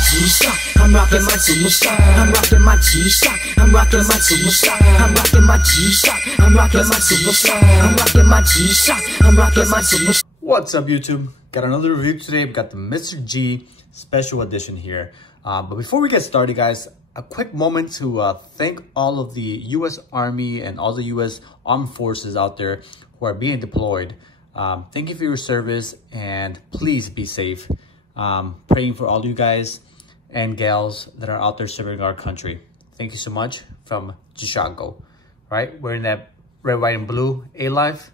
G-Shock. I'm rocking my G-Shock. I'm rocking my G-Shock. I'm rocking my G-Shock. I'm rocking my G-Shock. I'm rocking my G-Shock. I'm rocking my G-Shock. I'm rocking my G-Shock. What's up, YouTube? Got another review today. We've got the Mr. G special edition here. But before we get started, guys, a quick moment to thank all of the U.S. Army and all the U.S. Armed Forces out there who are being deployed. Thank you for your service, and please be safe. Praying for all you guys and gals that are out there serving our country. Thank you so much from Chicago. Right, wearing that red, white, and blue A-Life.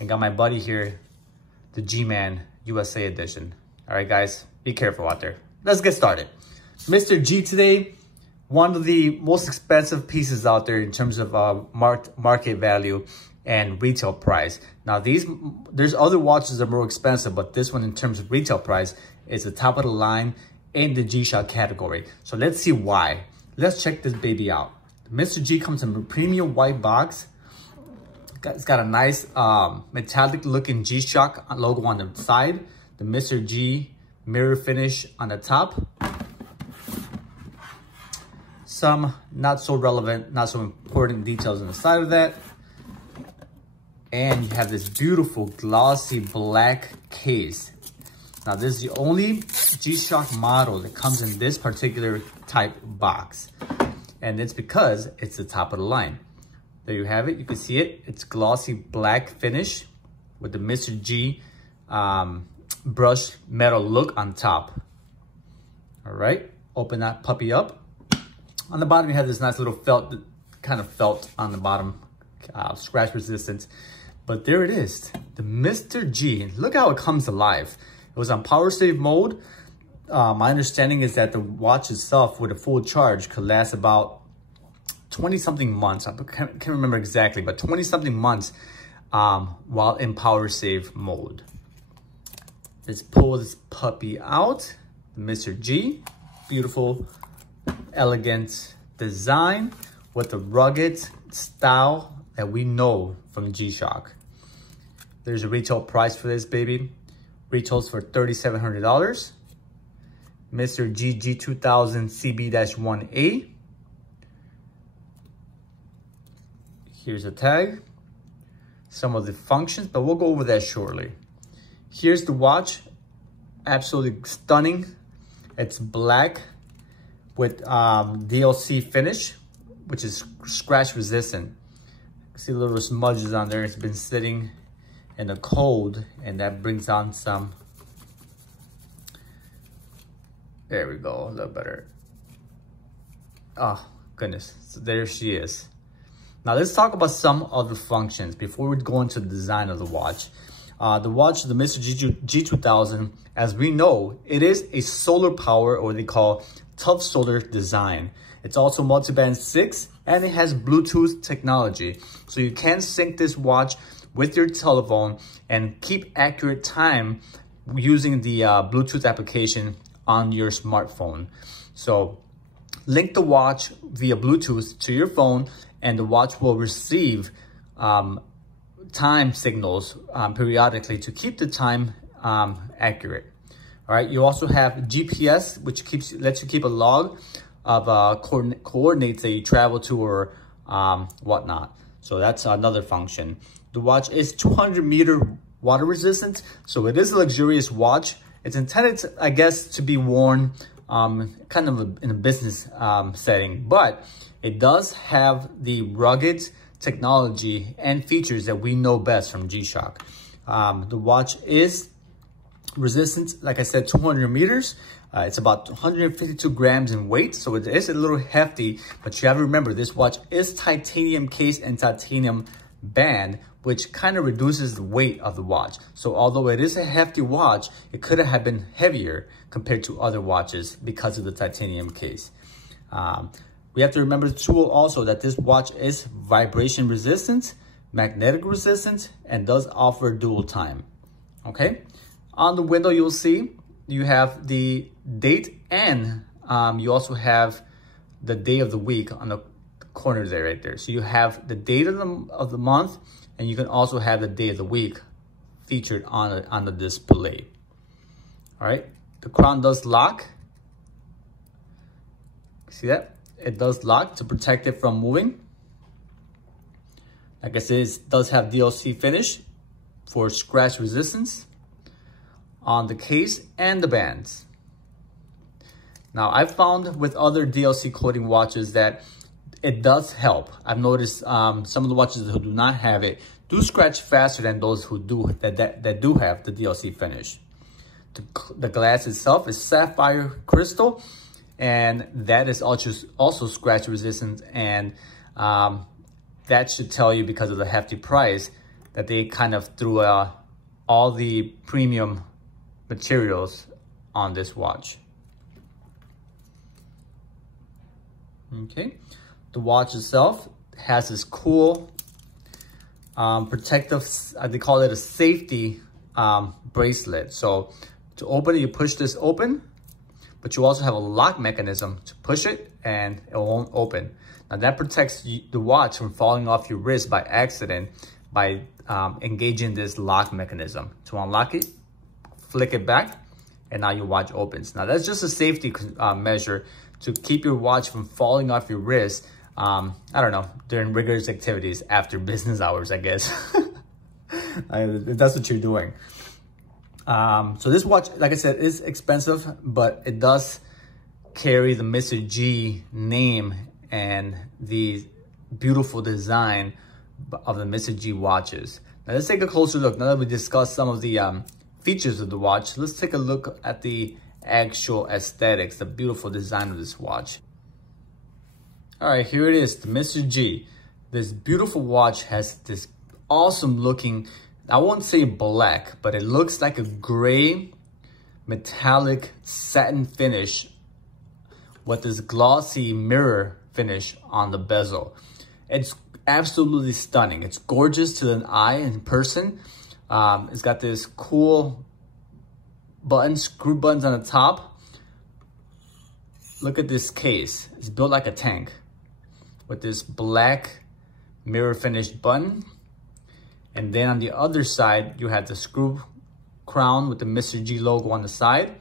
And got my buddy here, the G-Man USA edition. All right, guys, be careful out there. Let's get started. Mr. G today, one of the most expensive pieces out there in terms of market value and retail price. Now, there's other watches that are more expensive, but this one in terms of retail price is the top of the line in the G-Shock category. So let's see why. Let's check this baby out. Mr. G comes in a premium white box. It's got a nice metallic looking G-Shock logo on the side. The Mr. G mirror finish on the top. Some not so relevant, not so important details on the side of that. And you have this beautiful glossy black case. Now, this is the only G-Shock model that comes in this particular type box. And it's because it's the top of the line. There you have it. You can see it. It's glossy black finish with the Mr. G brushed metal look on top. All right, open that puppy up. On the bottom, you have this nice little felt, kind of felt on the bottom, scratch resistance. But there it is, the Mr. G. Look how it comes alive. It was on power save mode. My understanding is that the watch itself with a full charge could last about 20-something months. I can't remember exactly, but 20-something months while in power save mode. Let's pull this puppy out. Mr. G, beautiful, elegant design with the rugged style that we know from G-Shock. There's a retail price for this baby. Retails for $3,700. Mr. G2000 CB-1A. Here's a tag. Some of the functions, but we'll go over that shortly. Here's the watch. Absolutely stunning. It's black with DLC finish, which is scratch resistant. See the little smudges on there. It's been sitting in the cold, and that brings on some. There we go, a little better. Oh goodness, so there she is. Now let's talk about some of the functions before we go into the design of the watch. The watch, the Mr. G2000, as we know, it is a solar power, or they call tough solar design. It's also multiband 6, and it has Bluetooth technology. So you can sync this watch with your telephone and keep accurate time using the Bluetooth application on your smartphone. So link the watch via Bluetooth to your phone, and the watch will receive time signals periodically to keep the time accurate. All right, you also have GPS, which lets you keep a log of coordinates that you travel to or whatnot. So that's another function. The watch is 200-meter water resistant, so it is a luxurious watch. It's intended, to, I guess, to be worn kind of in a business setting, but it does have the rugged technology and features that we know best from G-Shock. The watch is resistant, like I said, 200 meters. It's about 152 grams in weight, so it is a little hefty, but you have to remember this watch is titanium case and titanium band, which kind of reduces the weight of the watch. So although it is a hefty watch, it could have been heavier compared to other watches because of the titanium case. We have to remember too also that this watch is vibration resistant, magnetic resistant, and does offer dual time. Okay, on the window you'll see you have the date, and you also have the day of the week on the corner there, right there. So you have the date of the month, and you can also have the day of the week featured on the display. All right, the crown does lock, See that? It does lock to protect it from moving. Like I said, it does have DLC finish for scratch resistance on the case and the bands. Now, I've found with other DLC coating watches that it does help. I've noticed some of the watches who do not have it do scratch faster than those who do that do have the DLC finish. The glass itself is sapphire crystal, and that is also scratch resistant, and that should tell you, because of the hefty price, that they kind of threw all the premium materials on this watch. Okay, the watch itself has this cool protective, they call it a safety bracelet. So to open it, you push this open, but you also have a lock mechanism to push it and it won't open. Now that protects the watch from falling off your wrist by accident by engaging this lock mechanism. To unlock it, flick it back, and now your watch opens. Now that's just a safety measure to keep your watch from falling off your wrist. I don't know, during rigorous activities after business hours, I guess. If that's what you're doing. So this watch, like I said, is expensive, but it does carry the Mr. G name and the beautiful design of the Mr. G watches. Now let's take a closer look. Now that we discussed some of the features of the watch, let's take a look at the actual aesthetics, the beautiful design of this watch. All right, here it is, the Mr. G. This beautiful watch has this awesome looking, I won't say black, but it looks like a gray metallic satin finish with this glossy mirror finish on the bezel. It's absolutely stunning. It's gorgeous to an eye in person. It's got this cool buttons, screw buttons on the top. Look at this case. It's built like a tank with this black mirror finished button. And then on the other side, you have the screw crown with the Mr. G logo on the side.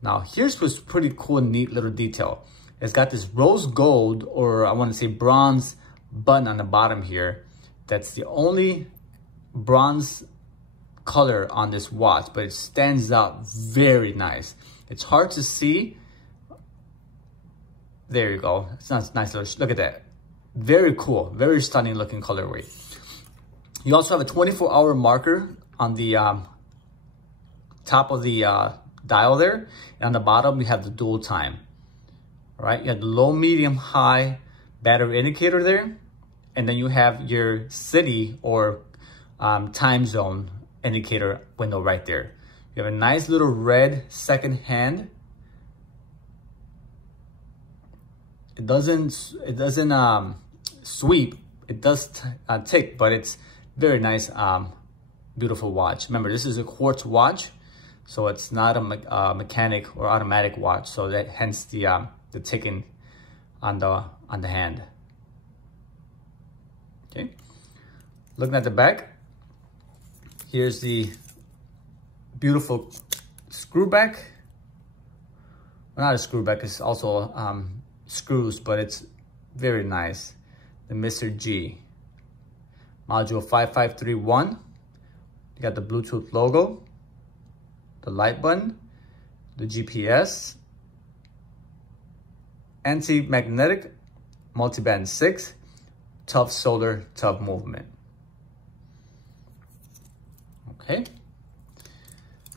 Now, here's what's pretty cool and neat little detail. It's got this rose gold, or I want to say bronze button on the bottom here. That's the only bronze color on this watch, but it stands out very nice. It's hard to see. There you go. It's nice little, look at that. Very cool, very stunning looking colorway. You also have a 24-hour marker on the top of the dial there. And on the bottom, you have the dual time. All right, you have the low, medium, high battery indicator there. And then you have your city or time zone indicator window right there. You have a nice little red second hand. It doesn't sweep. It does tick, but it's very nice, beautiful watch. Remember, this is a quartz watch, so it's not a mechanic or automatic watch. So that hence the ticking on the hand. Okay, looking at the back, here's the beautiful screw back. Well, not a screw back, it's also screws, but it's very nice. The Mr. G. Module 5531. You got the Bluetooth logo, the light button, the GPS, anti-magnetic, multiband 6, tough solder, tough movement. Okay.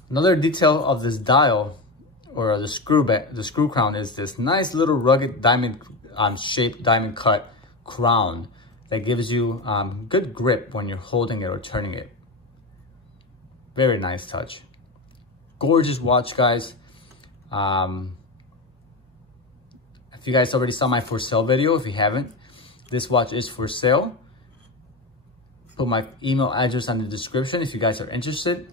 Another detail of this dial or the screw crown is this nice little rugged diamond shaped diamond cut crown that gives you good grip when you're holding it or turning it. Very nice touch. Gorgeous watch, guys. If you guys already saw my for sale video, if you haven't, this watch is for sale. Put my email address on the description if you guys are interested.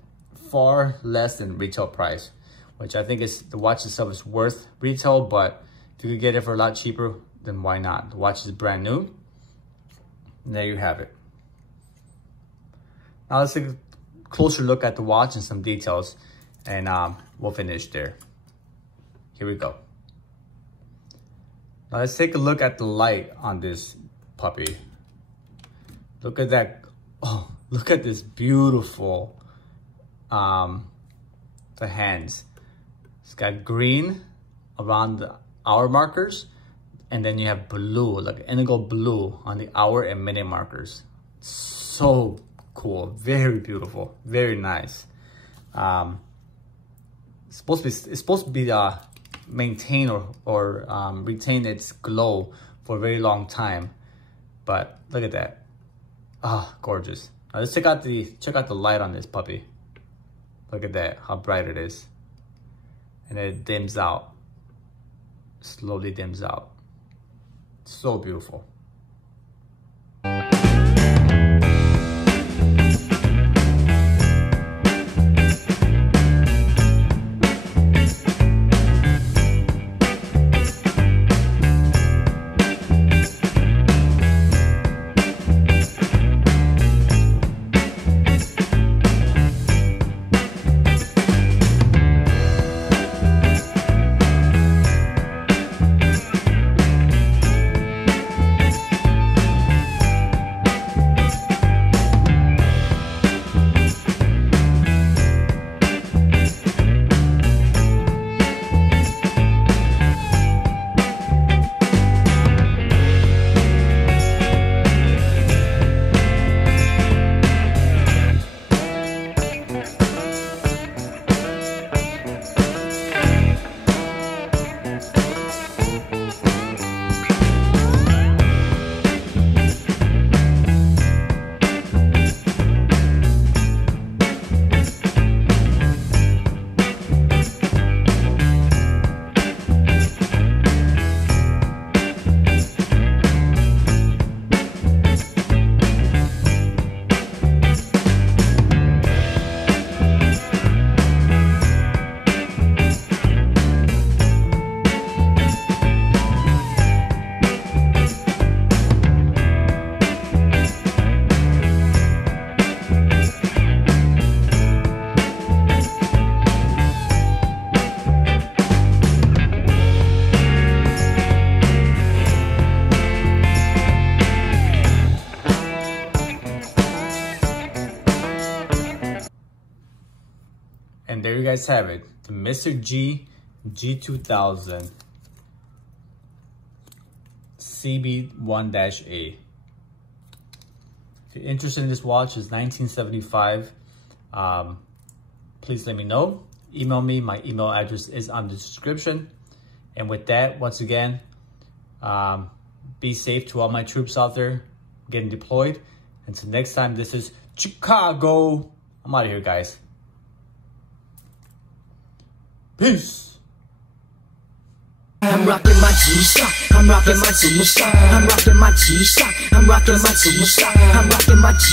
Far less than retail price, which I think is, the watch itself is worth retail, but if you could get it for a lot cheaper, then why not? The watch is brand new. And there you have it. Now let's take a closer look at the watch and some details, and we'll finish there. Here we go. Now let's take a look at the light on this puppy. Look at that. Oh, look at this beautiful, the hands. It's got green around the hour markers, and then you have blue, like indigo blue on the hour and minute markers. So cool, very beautiful, very nice. It's supposed to be maintain or retain its glow for a very long time. But look at that. Ah, gorgeous. Now let's check out the light on this puppy. Look at that, how bright it is. And then it dims out. Slowly dims out. So beautiful. And there you guys have it, the MRG-G2000 CB1-A. If you're interested in this watch, it's $1975. Please let me know. Email me. My email address is on the description. And with that, once again, be safe to all my troops out there getting deployed. Until next time, this is Chicago. I'm out of here, guys. Peace. I'm rocking my G-Shock, I'm rocking my Superstar, I'm rocking my G-Shock, I'm rocking my Superstar, I'm rocking my G